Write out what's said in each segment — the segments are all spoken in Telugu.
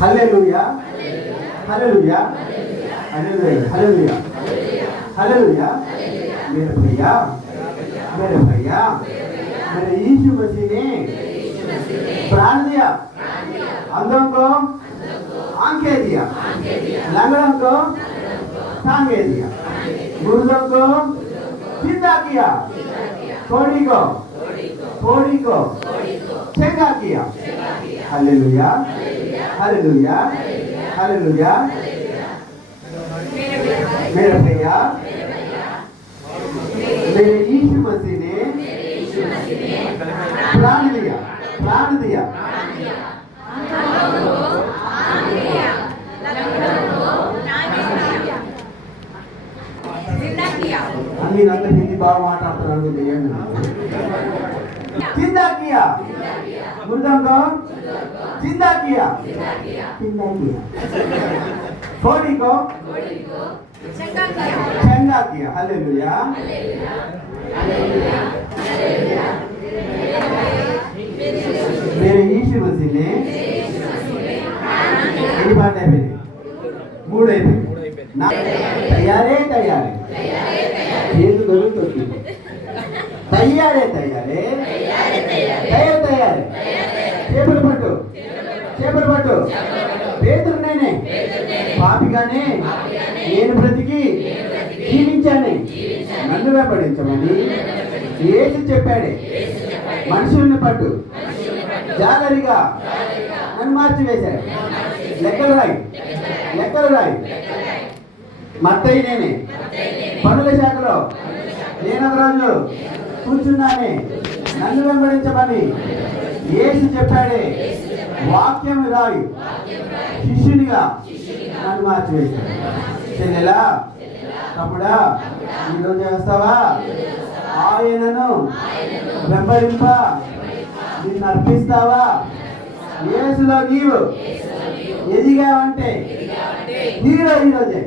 హల్లెలూయా హల్లెలూయా హల్లెలూయా హల్లెలూయా హల్లెలూయా मेरे भैया मेरे यीशु मसीह ने प्राण दिया, अंधों को आंखें दिया, लंगड़ों को टांगे दिया, मुर्दों को जिंदा किया, थोड़ी को चंगा किया। Hallelujah hallelujah hallelujah. मेरे भैया मेरे यीशु मसीह ने प्राण दिया అన్ని నాకు హిందీ బాగా మాట్లాడుతున్నాను जिंदा किया, मुर्दों को जिंदा किया, थोड़ी को चंगा किया। हालेलुया मेरे यीशु मसीह ने एनी बात है मूड है तैयारे ఏది దొరుకుతుంది తయారే చేపలు పట్టు పేతురు నేనే పాపిగానే నేను బ్రతికి జీవించాను, నన్ను వెంబడించమని యేసు చెప్పాడే। మనుషుల్ని పట్టు జాలరిగా నన్ను మార్చివేశాడు। లెక్కలు రాయి మత్తయి నేనే పనుల శాఖలో నేను ఒక రోజు కూర్చున్నానే, నన్ను వెంబడించమని యేసు చెప్పాడే। వాక్యం రాయి శిష్యునిగా నన్ను మార్చివేశాడు। చెల్లెలా తమ్ముడా ఈరోజు చేస్తావా? ఆయనను వెంబడింప నిన్ను అర్పిస్తావా? యేసులో నీవు ఎదిగావంటే ఈరోజే,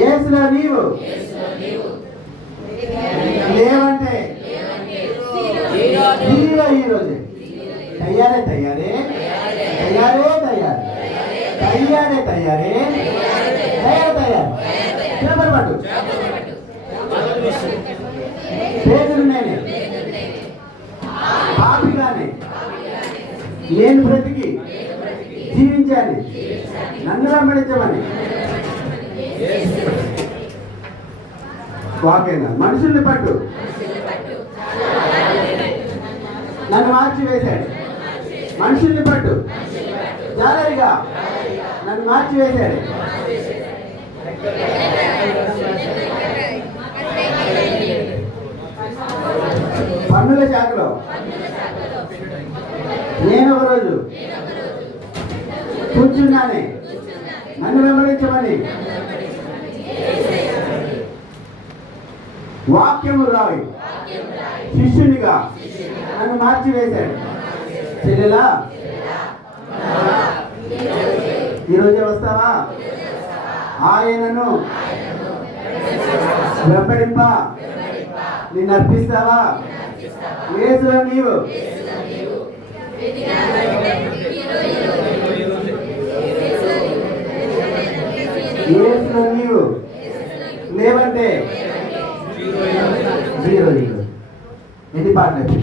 యేసులో నీవు లేవంటే ఈరోజే। తయారే చేపలు పట్టు పేతురు నేనే పాపిగానే నేను బ్రతికి జీవించాను, నన్ను వెంబడించమని వాక్యంగా మనుషుల్ని పట్టు నన్ను మార్చివేశాడు। మనుషుల్ని పట్టు జాలరిగా నన్ను మార్చివేశాడు। పన్నుల శాఖలో నేను ఒక రోజు కూర్చున్నానే, నన్ను వెంబడించమని వాక్యము రాయి శిష్యునిగా నన్ను మార్చివేశాడు। చెల్లెలా ఈరోజే వస్తావా? ఆయనను వెంబడింప నిన్ను అర్పిస్తావా? యేసులో నీవు లేవంటే ఎన్ని పాటలు